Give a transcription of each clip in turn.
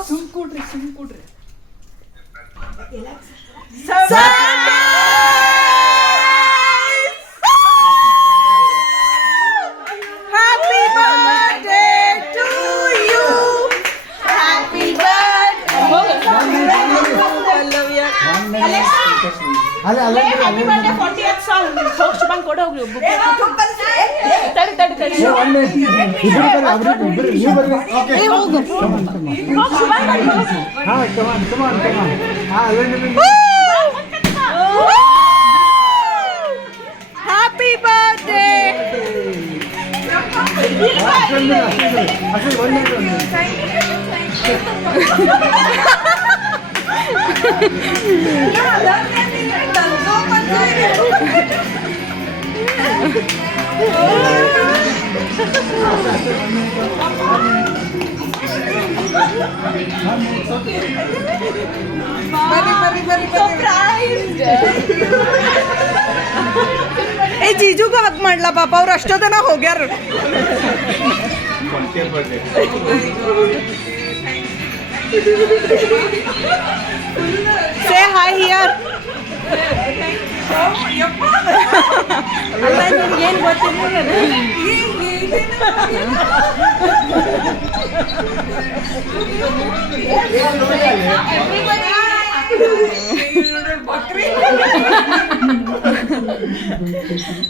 ಸುಮ್ಕೂಡ್ರಿ Happy birthday to you. Happy birthday. I love you. Happy birthday 40th song. ಹೋಗ್ ಶುಭಾಂಗ್ ಕೊಡು ಹೋಗ್ಲಿ ತಡಿ ಹೋಗು ಹೋಗ್ ಶುಭಾಂಗ್ Happy birthday. ए जीजू को हक ಮಾಡ್ಲಾ ಪಾಪ ಅವ್ರು ಅಷ್ಟೊತ್ತನ ಹೋಗ್ಯಾರ Say hi here. ಅಲ್ಲ ನಿನಗೆ ಏನು ಗೊತ್ತಿಲ್ಲ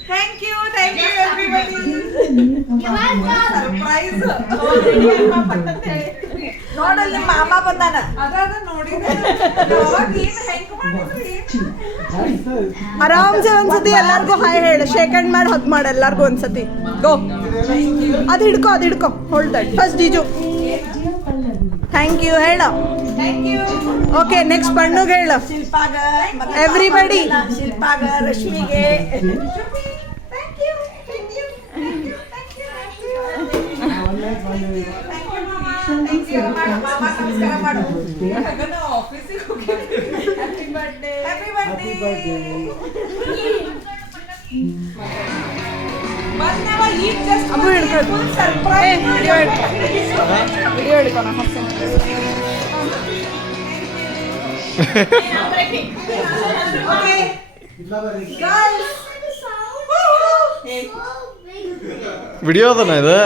Thank you everybody. Surprise. ನೋಡಲ್ಲಿ ಮಾಮ ಬಂದಾನ ಅದಾದ ನೋಡಿದೆ ಆರಾಮ್ಸೆ ಒಂದ್ಸತಿ ಎಲ್ಲಾರ್ಗು ಹಾಯ್ ಹೇಳು ಶೇಕ್ ಹ್ಯಾಂಡ್ ಮಾಡಿ ಹಗ್ ಮಾಡು ಎಲ್ಲಾರ್ಗು ಒಂದ್ಸತಿ ಗೋ ಅದು ಹಿಡ್ಕೊ ಹೋಲ್ಡ್ ದಟ್ ಫಸ್ಟ್ ಜೀಜು ಥ್ಯಾಂಕ್ ಯು ಹೇಳ ಓಕೆ ನೆಕ್ಸ್ಟ್ ಪಣ್ಣುಗೆ ಹೇಳು ಎವ್ರಿಬಡಿ ಶಿಲ್ಪಾಗ ರಶ್ಮಿಗೆ ಅಬ್ಬು ಹಿಡ್ಕೊಂಡು ವಿಡಿಯೋ ಹಿಡ್ಕೋಣ ವಿಡಿಯೋ ಅದನ್ನ ಇದು